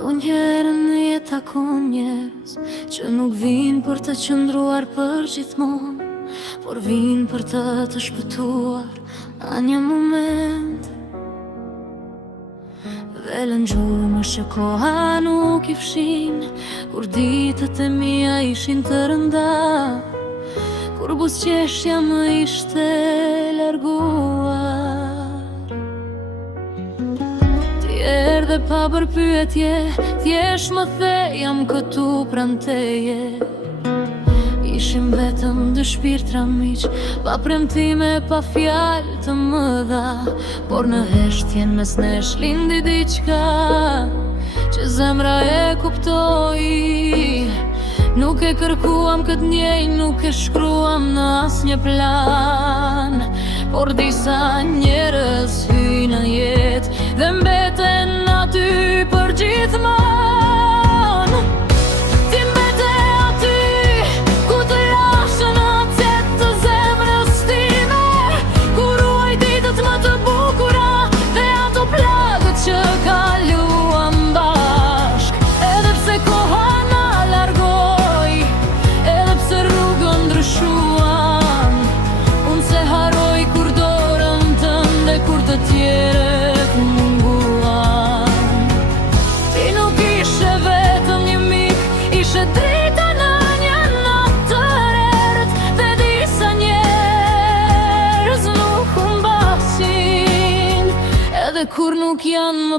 Ndonjëherë në jetë ka njerëz që nuk vinë për të qëndruar për gjithmonë, por vinë për të shpëtuar në një moment. Velen gjurmë që koha nuk i fshin, kur ditët e mia ishin të rënda, kur buzëqeshja më ishte larguar. Ti erdhe pa bërë pyetje, thjesht më the jam këtu pranë teje. Ishim vetëm dy shpirtra miq, pa premtime, pa fjalë të mëdha, por në heshtjen mes nesh lindi diçka që zemra e kuptoi. Nuk e kërkuam këtë ndjenjë, nuk e shkruam në asnjë plan, por disa njerëz hyjnë në jetë dhe mbeten aty për gjithmonë. Ti mbete aty ku të lashën atë të zemrës time, ku ruaj ditët më të bukura dhe ato plagët që kaluam bashk. Edhe pse koha na largoi, edhe pse rrugën ndryshuan, unë se haroj kur dorën tënde, kur të tjerët munguan. Ti nuk ishe vetëm një mik, ishe drita në një natë të errët, dhe disa njerëz nuk humbasin edhe kur nuk janë më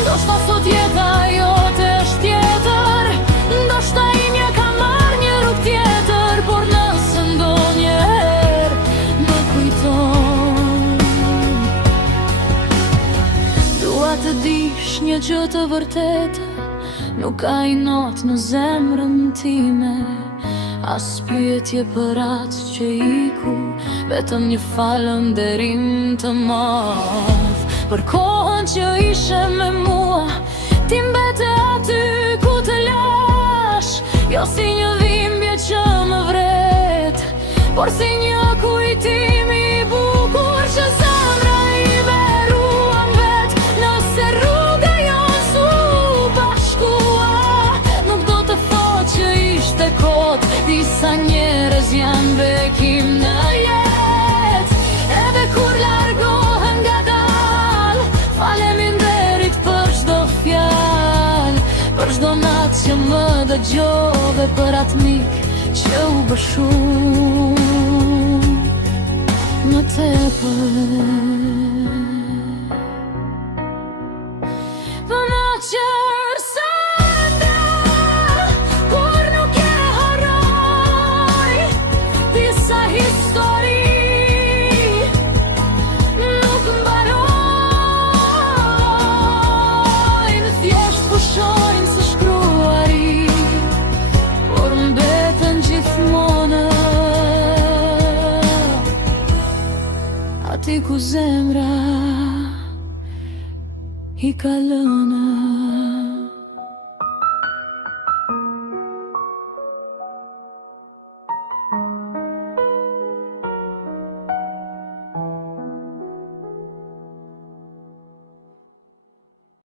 Ndoshta sot jeta jote është tjetër, ndoshta imja ka marrë një rrugë tjetër, por nëse ndonjëherë më kujton, dua të dish një gjë të vërtetë, nuk ka i notë në zemrën time, as pyetje për atë që iku, vetëm një falënderim të madh për kohën që ishe me mua. Ti mbete aty ku të lash, jo si një dhimbje që më vret, por si një kujtim i bukur që zemra ime ruan vet. Nëse rruga jonë s'u bashkua, nuk do të thot që ishte kot, disa njerëz janë bekim në jetë, edhe kur largohen ngadal. Faleminderit për çdo fjalë, për çdo natë që më dëgjove, për atë mik që u bë shumë më tepër. Për na qërë sënda, kur nuk e harroj, disa histori nuk mbarojnë, thjesht pushojnë së shkruari, por mbeten gjithmonë aty ku zemra i ka lënë.